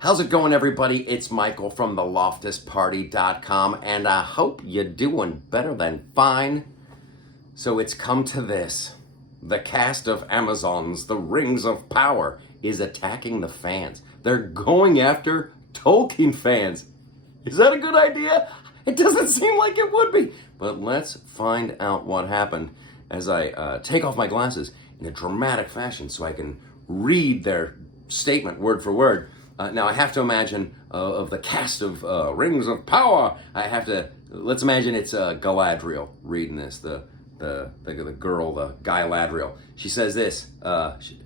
How's it going, everybody? It's Michael from the LoftusParty.com, and I hope you're doing better than fine. So it's come to this. The cast of Amazon's The Rings of Power is attacking the fans. They're going after Tolkien fans. Is that a good idea? It doesn't seem like it would be. But let's find out what happened as I take off my glasses in a dramatic fashion so I can read their statement word for word. Now I have to imagine of the cast of Rings of Power. Let's imagine it's Galadriel reading this. The girl, the Galadriel. She says this.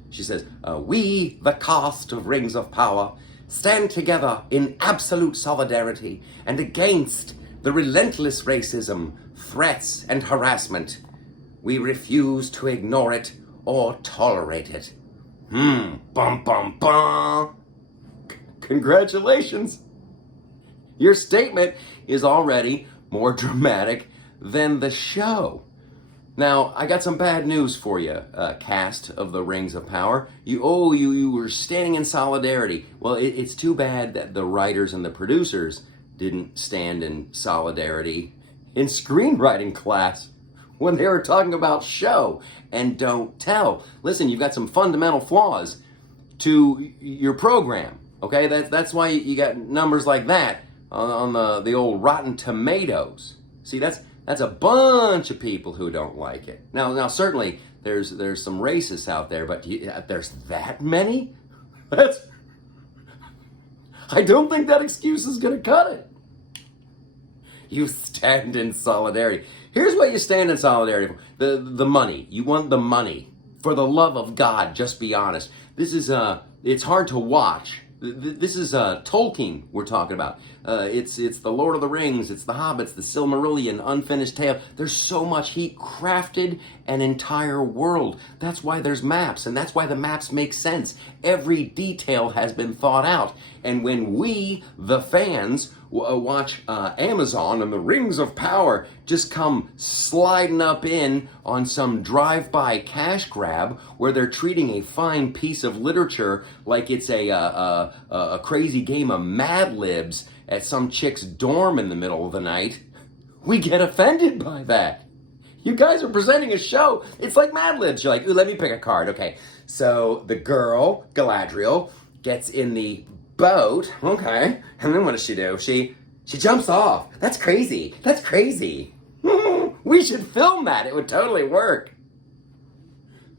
She says, "We, the cast of Rings of Power, stand together in absolute solidarity and against the relentless racism, threats, and harassment. We refuse to ignore it or tolerate it." Bum bum bum. Congratulations! Your statement is already more dramatic than the show. Now, I got some bad news for you, cast of the Rings of Power. You were standing in solidarity. Well, it's too bad that the writers and the producers didn't stand in solidarity in screenwriting class when they were talking about show and don't tell. Listen, you've got some fundamental flaws to your program. Okay, that's why you got numbers like that on the old Rotten Tomatoes. See, that's a bunch of people who don't like it. Now certainly there's some racists out there, but there's that many? I don't think that excuse is going to cut it. You stand in solidarity. Here's what you stand in solidarity for. The money. You want the money. For the love of God, just be honest. This is it's hard to watch. This is Tolkien we're talking about. It's the Lord of the Rings, it's the Hobbits, the Silmarillion, Unfinished Tale. There's so much. He crafted an entire world. That's why there's maps, and that's why the maps make sense. Every detail has been thought out. And when we, the fans, watch Amazon and the Rings of Power just come sliding up in on some drive-by cash grab where they're treating a fine piece of literature like it's a crazy game of Mad Libs at some chick's dorm in the middle of the night, we get offended by that. You guys are presenting a show. It's like Mad Libs. You're like, ooh, let me pick a card. Okay, so the girl, Galadriel, gets in the boat. Okay, and then what does she do? She jumps off. That's crazy. That's crazy. We should film that. It would totally work.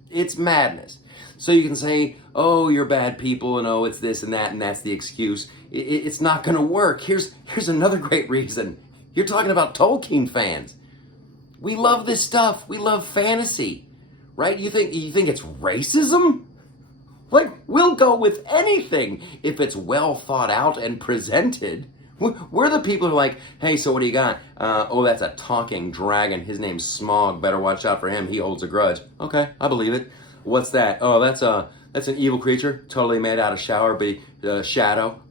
It's madness. So you can say, oh, you're bad people, and oh, it's this and that's the excuse. It's not going to work. Here's another great reason. You're talking about Tolkien fans. We love this stuff. We love fantasy, right? You think it's racism? Like, we'll go with anything if it's well thought out and presented. We're the people who are like, hey, so what do you got? Oh, that's a talking dragon. His name's Smaug. Better watch out for him. He holds a grudge. Okay, I believe it. What's that? Oh, that's an evil creature, totally made out of shadow,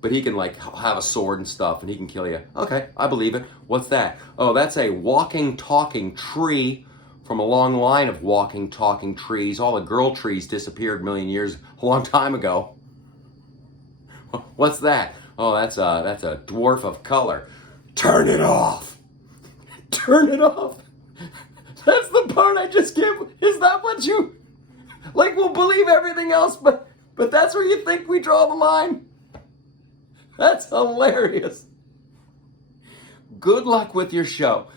but he can like have a sword and stuff, and he can kill you. Okay, I believe it. What's that? Oh, that's a walking, talking tree from a long line of walking, talking trees. All the girl trees disappeared a long time ago. What's that? Oh, that's a dwarf of color. Turn it off. Turn it off. That's the part I just gave. Is that what you... Like, we'll believe everything else, but that's where you think we draw the line? That's hilarious. Good luck with your show.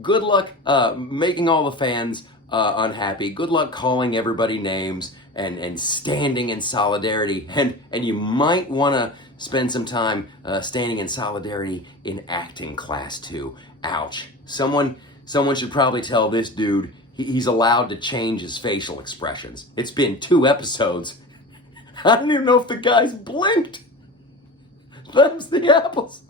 Good luck making all the fans unhappy. Good luck calling everybody names and standing in solidarity. And you might want to spend some time standing in solidarity in acting class too. Ouch. Someone should probably tell this dude he's allowed to change his facial expressions. It's been 2 episodes. I don't even know if the guy's blinked. Them's the apples.